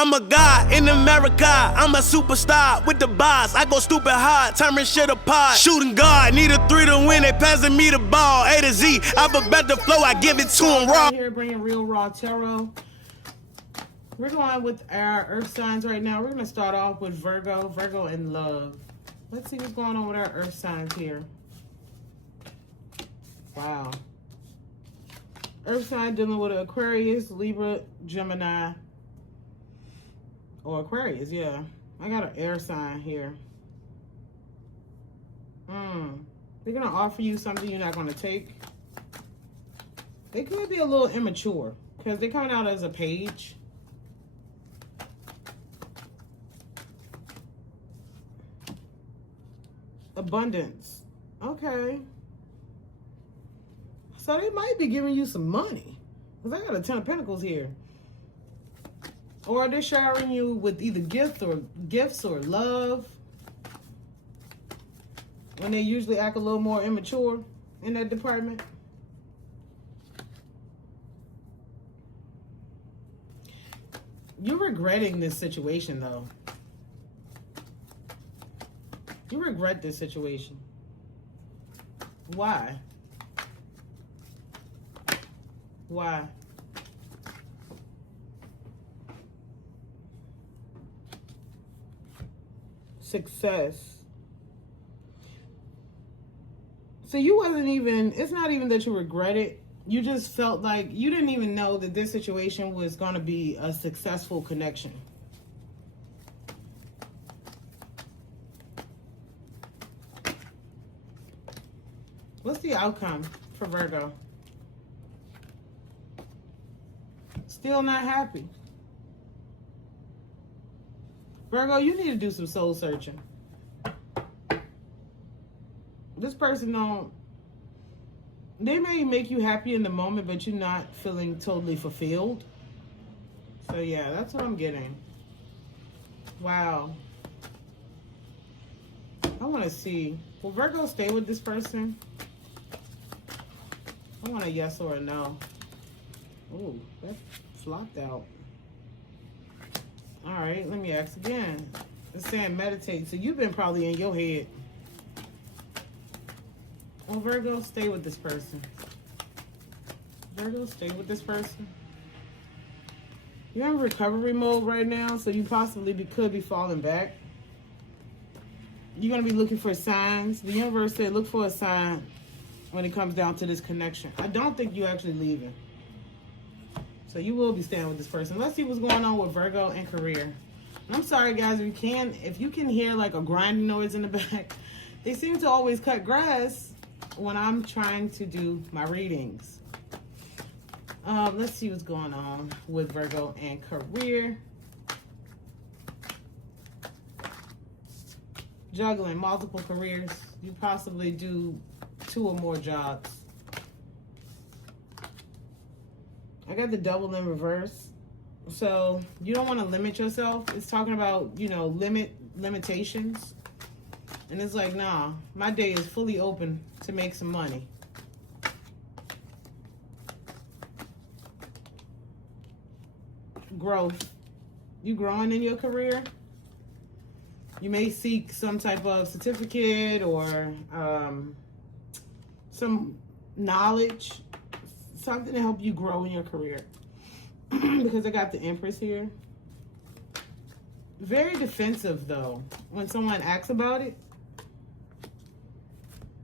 I'm a god in America. I'm a superstar with the bars. I go stupid hard, tearing shit apart. Shooting guard, need a 3 to win. They passing me the ball. A to Z, I have a better flow. I give it to them raw. Here, bringing real raw tarot. We're going with our earth signs right now. We're going to start off with Virgo. Virgo in love. Let's see what's going on with our earth signs here. Wow. Earth sign dealing with Aquarius, Libra, Gemini, or Aquarius, yeah. I got an air sign here. They're going to offer you something you're not going to take. They could be a little immature because they're coming out as a page. Abundance. Okay. So they might be giving you some money. Because I got a 10 of Pentacles here. Or they're showering you with either gifts or love. When they usually act a little more immature in that department. You're regretting this situation, though. You regret this situation. Why? Why? Success. So you wasn't even, it's not even that you regret it. You just felt like you didn't even know that this situation was going to be a successful connection. What's the outcome for Virgo? Still not happy. Virgo, you need to do some soul searching. This person they may make you happy in the moment, but you're not feeling totally fulfilled. So yeah, that's what I'm getting. Wow. I want to see. Will Virgo stay with this person? I want a yes or a no. Ooh, that flopped out. All right, let me ask again. It's saying meditate. So you've been probably in your head. Well, Virgo, stay with this person. Virgo, stay with this person. You're in recovery mode right now, so you possibly could be falling back. You're going to be looking for signs. The universe said look for a sign when it comes down to this connection. I don't think you're actually leaving. So you will be staying with this person. Let's see what's going on with Virgo and career. And I'm sorry, guys, if you can hear like a grinding noise in the back. They seem to always cut grass when I'm trying to do my readings. Let's see what's going on with Virgo and career. Juggling multiple careers. You possibly do 2 or more jobs. I got the double in reverse. So you don't want to limit yourself. It's talking about, limitations. And it's like, nah, my day is fully open to make some money. Growth. You growing in your career. You may seek some type of certificate or some knowledge, something to help you grow in your career. Because I got the Empress here. Very defensive, though, when someone asks about it.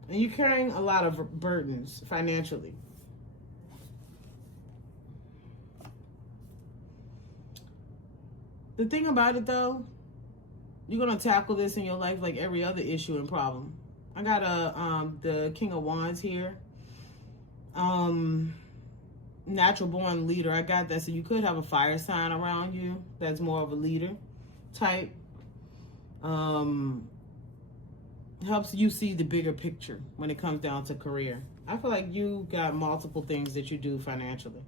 And you're carrying a lot of burdens financially. The thing about it, though, you're going to tackle this in your life like every other issue and problem. I got the King of Wands here. Natural born leader. I got that. So you could have a fire sign around you that's more of a leader type. Helps you see the bigger picture when it comes down to career. I feel like you got multiple things that you do financially.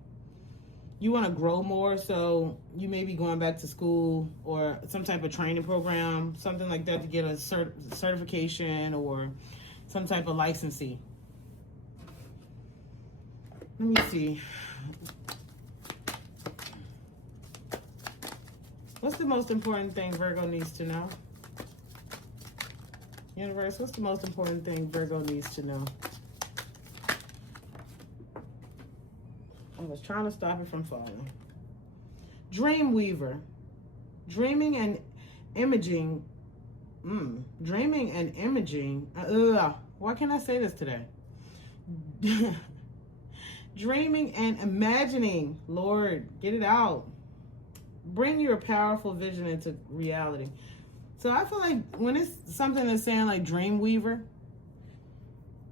You want to grow more, so you may be going back to school or some type of training program, something like that, to get a certification or some type of licensee. Let me see. What's the most important thing Virgo needs to know? Universe, what's the most important thing Virgo needs to know? I was trying to stop it from falling. Dreamweaver. Dreaming and imaging. Dreaming and imaging. Why can't I say this today? Dreaming and imagining. Lord, get it out. Bring your powerful vision into reality. So I feel like when it's something that's saying like Dreamweaver,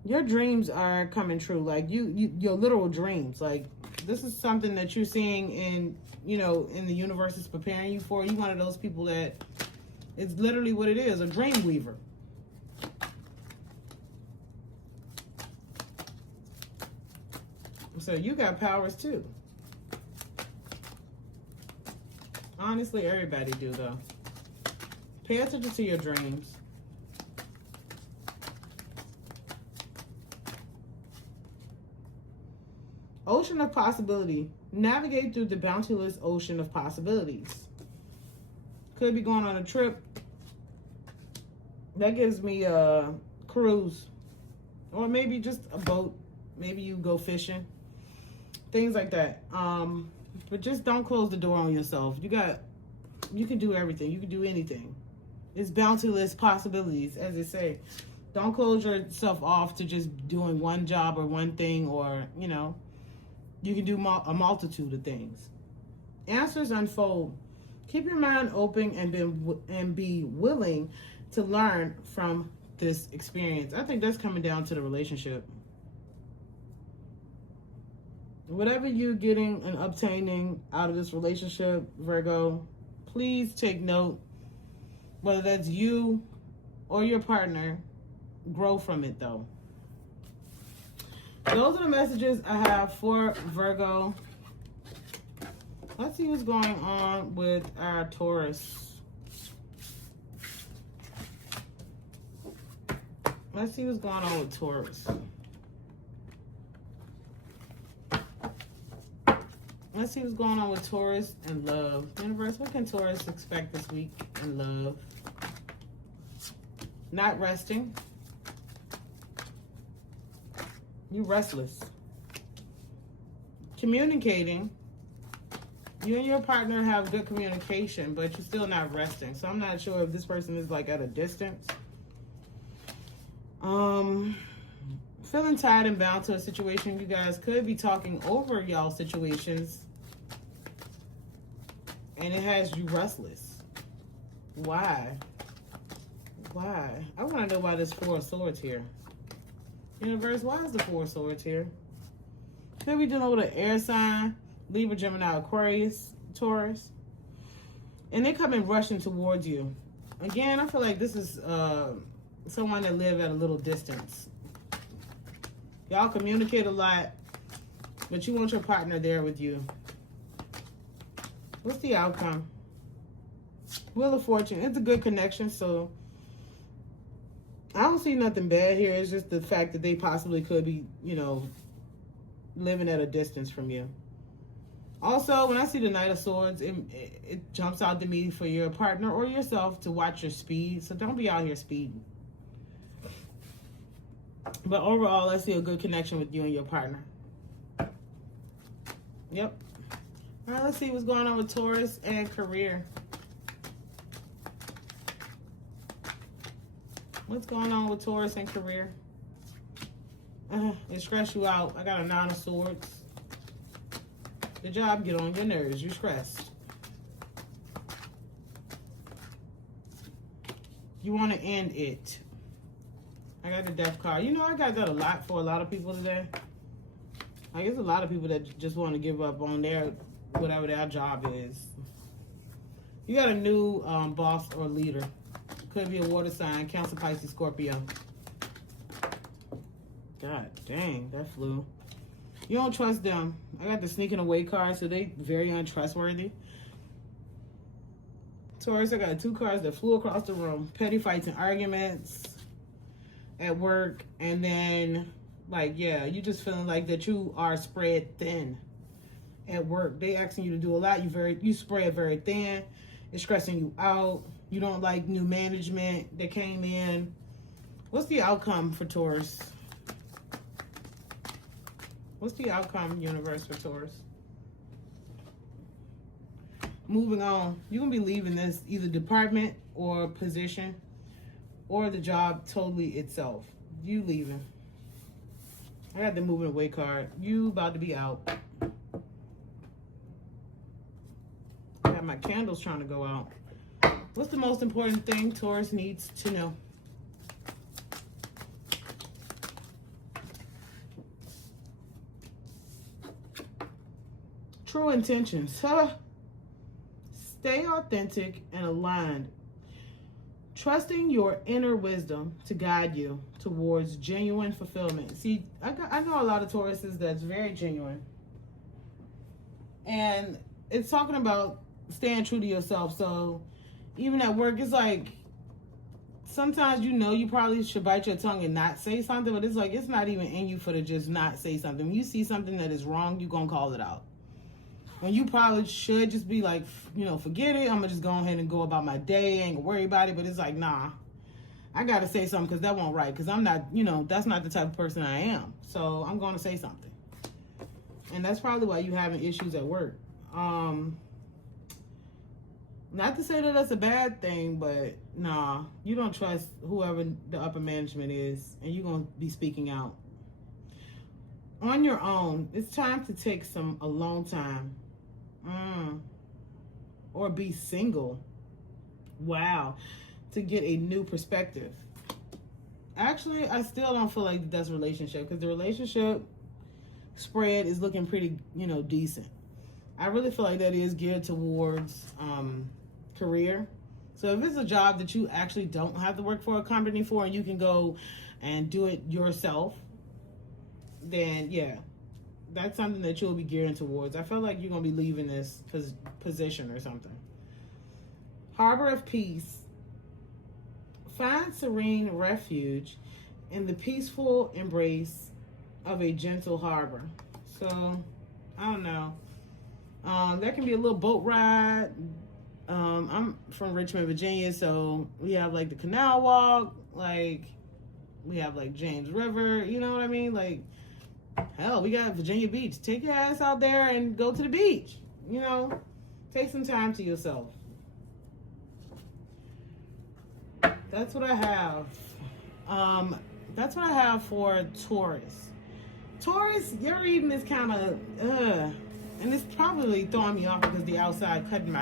your dreams are coming true. Like your literal dreams. Like this is something that you're seeing in, in the universe is preparing you for. You're one of those people that it's literally what it is, a Dreamweaver. So you got powers too. Honestly, everybody do though. Pay attention to your dreams. Ocean of possibility. Navigate through the bounteous ocean of possibilities. Could be going on a trip. That gives me a cruise. Or maybe just a boat. Maybe you go fishing. Things like that. But just don't close the door on yourself. You can do everything. You can do anything. It's bounteous possibilities, as they say. Don't close yourself off to just doing one job or one thing, or, you can do a multitude of things. Answers unfold. Keep your mind open and be willing to learn from this experience. I think that's coming down to the relationship. Whatever you're getting and obtaining out of this relationship, Virgo, please take note. Whether that's you or your partner, grow from it though. Those are the messages I have for Virgo. Let's see what's going on with our Taurus. Let's see what's going on with Taurus. Let's see what's going on with Taurus and love. Universe, what can Taurus expect this week in love? Not resting. You restless. Communicating. You and your partner have good communication, but you're still not resting. So I'm not sure if this person is like at a distance. Feeling tied and bound to a situation. You guys could be talking over y'all situations. And it has you restless. Why? Why? I want to know why there's 4 of Swords here. Universe, why is the 4 of Swords here? Could be dealing with an air sign, Libra, Gemini, Aquarius, Taurus. And they're coming rushing towards you. Again, I feel like this is someone that live at a little distance. Y'all communicate a lot, but you want your partner there with you. What's the outcome? Wheel of Fortune. It's a good connection, so I don't see nothing bad here. It's just the fact that they possibly could be, living at a distance from you. Also, when I see the Knight of Swords, it jumps out to me for your partner or yourself to watch your speed. So don't be out here speeding. But overall, I see a good connection with you and your partner. Yep. All right, let's see what's going on with Taurus and career. What's going on with Taurus and career? It stress you out. I got a 9 of Swords. The job get on your nerves. You're stressed. You want to end it. I got the Death card. I got that a lot for a lot of people today. I guess a lot of people that just want to give up on whatever their job is. You got a new boss or leader. Could be a water sign, Cancer, Pisces, Scorpio. God dang, that flew. You don't trust them. I got the sneaking away card, so they very untrustworthy. Taurus, I got 2 cards that flew across the room. Petty fights and arguments at work. And then, you just feeling like that you are spread thin at work. They asking you to do a lot. You spread very thin. It's stressing you out. You don't like new management that came in. What's the outcome for Taurus? What's the outcome, universe, for Taurus? Moving on. You're going to be leaving this either department or position or the job totally itself. You leaving. I got the moving away card. You about to be out. I got my candles trying to go out. What's the most important thing Taurus needs to know? True intentions. Stay authentic and aligned. Trusting your inner wisdom to guide you towards genuine fulfillment. See, I know a lot of Tauruses that's very genuine. And it's talking about staying true to yourself. So even at work, it's like sometimes you probably should bite your tongue and not say something, but it's like it's not even in you for to just not say something. When you see something that is wrong, you're going to call it out. When you probably should just be like, forget it. I'm going to just go ahead and go about my day. I ain't going to worry about it. But it's like, nah, I got to say something because that won't right. Because I'm not, that's not the type of person I am. So I'm going to say something. And that's probably why you're having issues at work. Not to say that that's a bad thing, but nah, you don't trust whoever the upper management is. And you're going to be speaking out. On your own, it's time to take some alone time. Or be single. Wow. To get a new perspective. Actually, I still don't feel like that's a relationship because the relationship spread is looking pretty, decent. I really feel like that is geared towards career. So if it's a job that you actually don't have to work for a company for and you can go and do it yourself, then yeah, that's something that you'll be gearing towards. I feel like you're going to be leaving this position or something. Harbor of peace. Find serene refuge in the peaceful embrace of a gentle harbor. So, I don't know. That can be a little boat ride. I'm from Richmond, Virginia, so we have like the Canal Walk, like we have like James River, you know what I mean? Like, hell, we got Virginia Beach. Take your ass out there and go to the beach. Take some time to yourself. That's what I have. That's what I have for Taurus. Taurus, your reading is kind of, and it's probably throwing me off because the outside cutting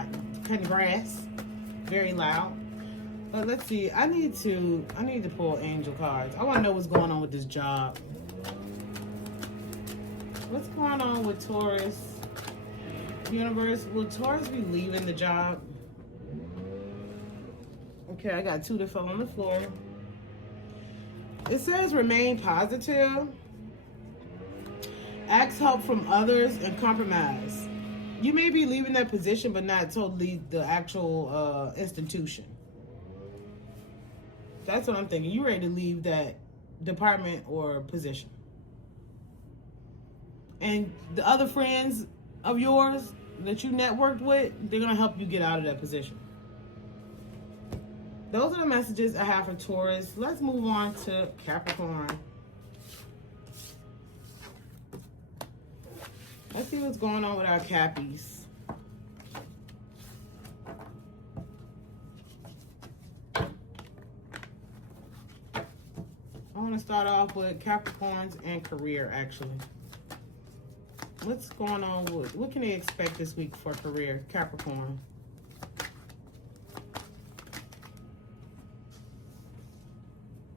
grass, very loud. But let's see. I need to pull angel cards. I want to know what's going on with this job. What's going on with Taurus? Universe, will Taurus be leaving the job? Okay, I got two that fell on the floor. It says remain positive. Ask help from others and compromise. You may be leaving that position, but not totally the actual institution. That's what I'm thinking. You ready to leave that department or position. And the other friends of yours that you networked with, they're going to help you get out of that position. Those are the messages I have for Taurus. Let's move on to Capricorn. Let's see what's going on with our Cappies. I want to start off with Capricorns and career, actually. What's going on with, what can they expect this week for career, Capricorn?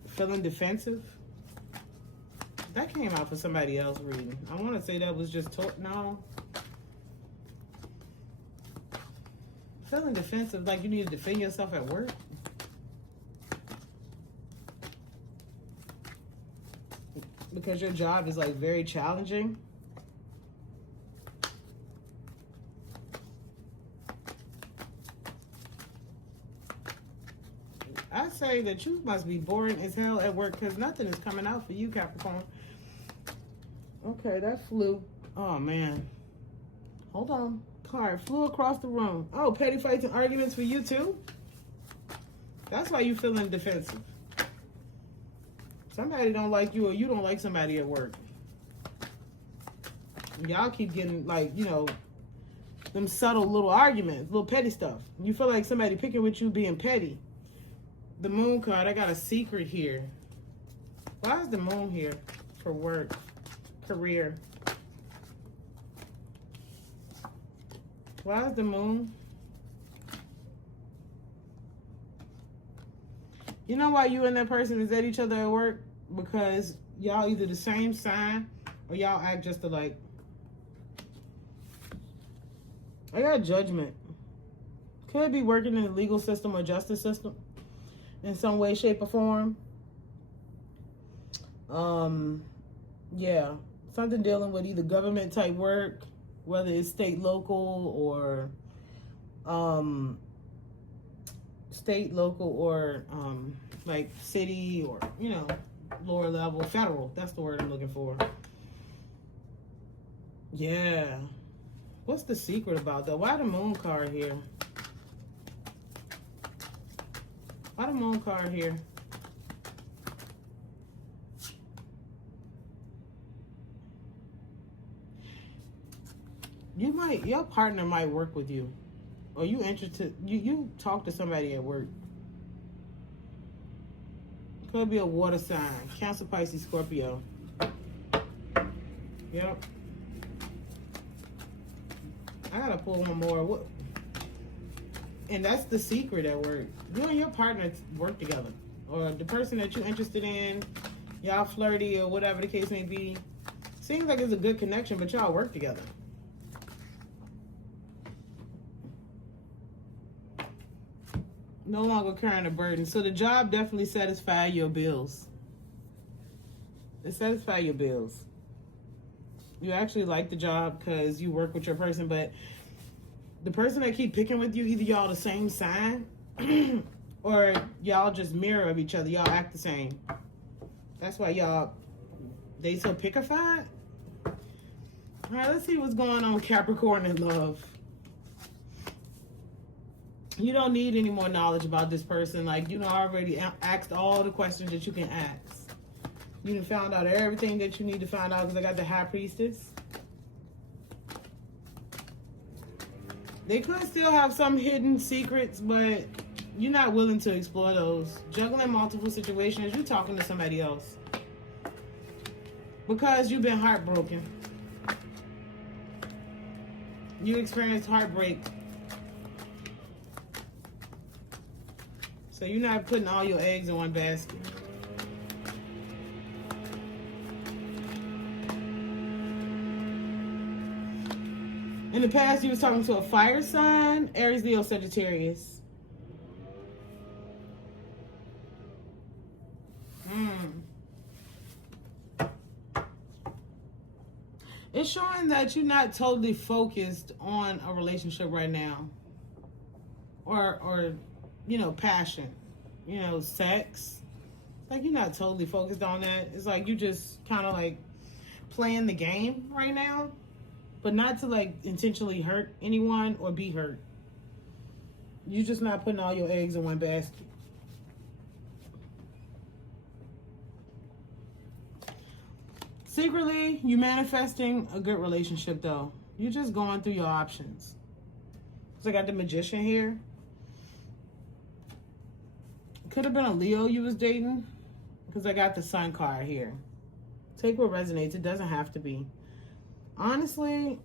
Feeling defensive? That came out for somebody else reading. I want to say that was just, no. Feeling defensive, like you need to defend yourself at work? Because your job is like very challenging? I say that you must be boring as hell at work because nothing is coming out for you, Capricorn. Okay, that flew. Oh, man. Hold on. card flew across the room. Oh, petty fights and arguments for you too? That's why you feeling defensive. Somebody don't like you or you don't like somebody at work. Y'all keep getting, like, you know, them subtle little arguments, little petty stuff. You feel like somebody picking with you being petty. The moon card, I got a secret here. Why is the moon here? For work, career. Why is the moon? You know why you and that person is at each other at work? Because y'all either the same sign or y'all act just alike. I got judgment. Could be working in the legal system or justice system in some way, shape, or form. Yeah, something dealing with either government type work, whether it's state, local, or like city, or, you know, lower level, federal. That's the word I'm looking for. Yeah. What's the secret about that? Why the moon card here? Why the moon card here? Your partner might work with you. Or you interested, you talk to somebody at work. Could be a water sign. Cancer, Pisces, Scorpio. Yep. I gotta pull one more. What? And that's the secret at work. You and your partner work together. Or the person that you're interested in, y'all flirty or whatever the case may be. Seems like it's a good connection, but y'all work together. No longer carrying a burden. So the job definitely satisfies your bills. It satisfies your bills. You actually like the job because you work with your person, but the person that keep picking with you, either y'all the same sign or y'all just mirror of each other. Y'all act the same. That's why they so pickified. All right, let's see what's going on with Capricorn in love. You don't need any more knowledge about this person. Like, you know, already asked all the questions that you can ask. You done found out everything that you need to find out because I got the High Priestess. They could still have some hidden secrets, but you're not willing to explore those. Juggling multiple situations, you're talking to somebody else. Because you've been heartbroken. You experienced heartbreak. So you're not putting all your eggs in one basket. In the past, you was talking to a fire sign, Aries, Leo, Sagittarius. It's showing that you're not totally focused on a relationship right now. Or you know, passion, you know, sex. Like, you're not totally focused on that. It's like you just kind of like playing the game right now, but not to like intentionally hurt anyone or be hurt. You're just not putting all your eggs in one basket. Secretly, you're manifesting a good relationship though. You're just going through your options. So I got the Magician here. Could have been a Leo you was dating, because I got the Sun card here. Take what resonates. It doesn't have to be. Honestly,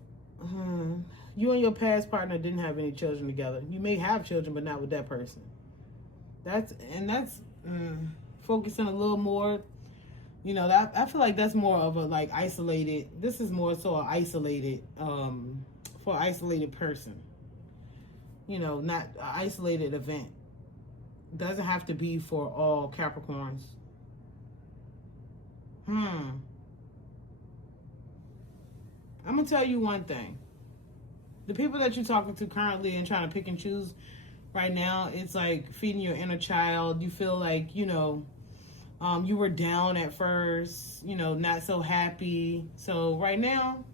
you and your past partner didn't have any children together. You may have children, but not with that person. That's focusing a little more. You know, that I feel like that's more of a like isolated. This is more so an isolated for an isolated person. You know, not an isolated event. Doesn't have to be for all Capricorns. I'm gonna tell you one thing. The people that you're talking to currently and trying to pick and choose right now, it's like feeding your inner child. You feel like, you know, you were down at first, you know, not so happy. So right now,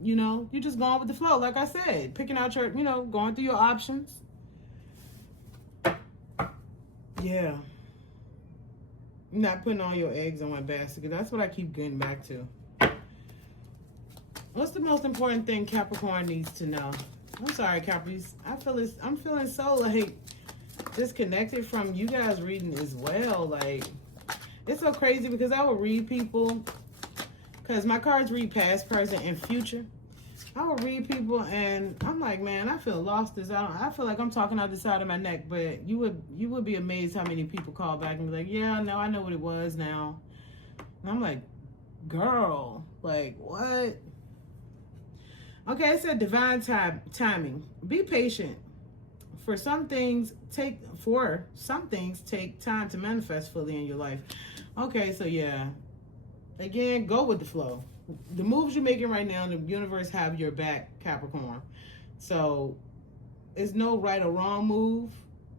you know, you're just going with the flow. Like I said, picking out your, you know, going through your options. Yeah. Not putting all your eggs in one basket, because that's what I keep getting back to. What's the most important thing Capricorn needs to know? I'm sorry, Capris. I'm feeling so like disconnected from you guys reading as well. Like, it's so crazy because I will read people, because my cards read past, present, and future. I will read people and I'm like, man, I feel lost as I feel like I'm talking out the side of my neck. But you would be amazed how many people call back and be like, yeah, no, I know what it was now. And I'm like, girl, like, what? Okay, it said divine timing. Be patient. For some things take time to manifest fully in your life. Okay, so yeah. Again, go with the flow. The moves you're making right now, the universe have your back, Capricorn. So it's no right or wrong move.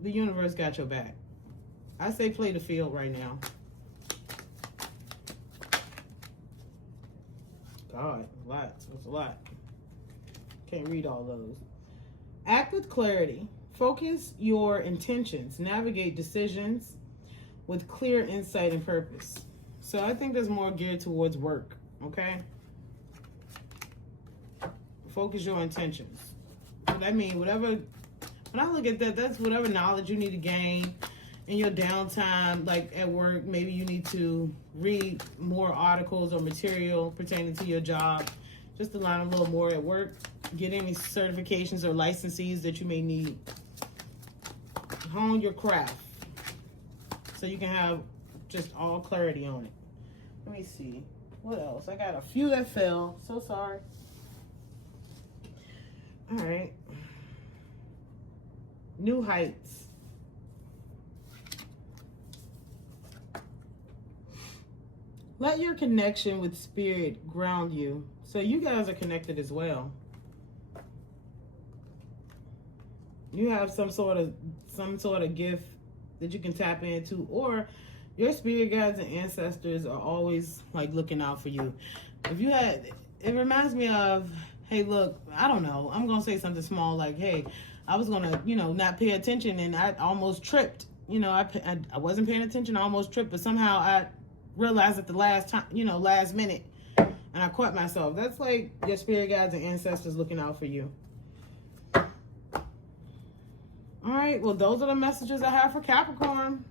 The universe got your back. I say play the field right now. God, lots. It's a lot. Can't read all those. Act with clarity. Focus your intentions. Navigate decisions with clear insight and purpose. So I think that's more geared towards work, okay? Focus your intentions. What I mean, whatever, when I look at that, that's whatever knowledge you need to gain in your downtime, like at work. Maybe you need to read more articles or material pertaining to your job, just to learn a little more at work. Get any certifications or licenses that you may need. Hone your craft so you can have just all clarity on it. Let me see. What else? I got a few that fell. So sorry. All right. New heights. Let your connection with spirit ground you. So you guys are connected as well. You have some sort of gift that you can tap into, or your spirit guides and ancestors are always like looking out for you. If you had, it reminds me of, hey, look, I don't know, I'm gonna say something small like, hey, I was gonna, you know, not pay attention and I almost tripped. You know, I wasn't paying attention, I almost tripped, but somehow I realized at the last time, you know, last minute, and I caught myself. That's like your spirit guides and ancestors looking out for you. All right, well, those are the messages I have for Capricorn.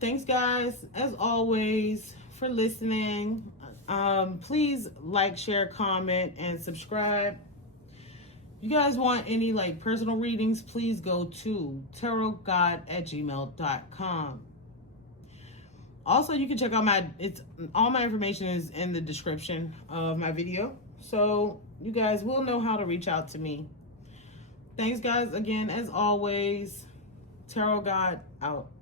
Thanks, guys, as always, for listening. Please like, share, comment, and subscribe. If you guys want any like personal readings, please go to tarotgod@gmail.com. Also, you can check out all my information is in the description of my video, so you guys will know how to reach out to me. Thanks, guys, again, as always. Tarot God out.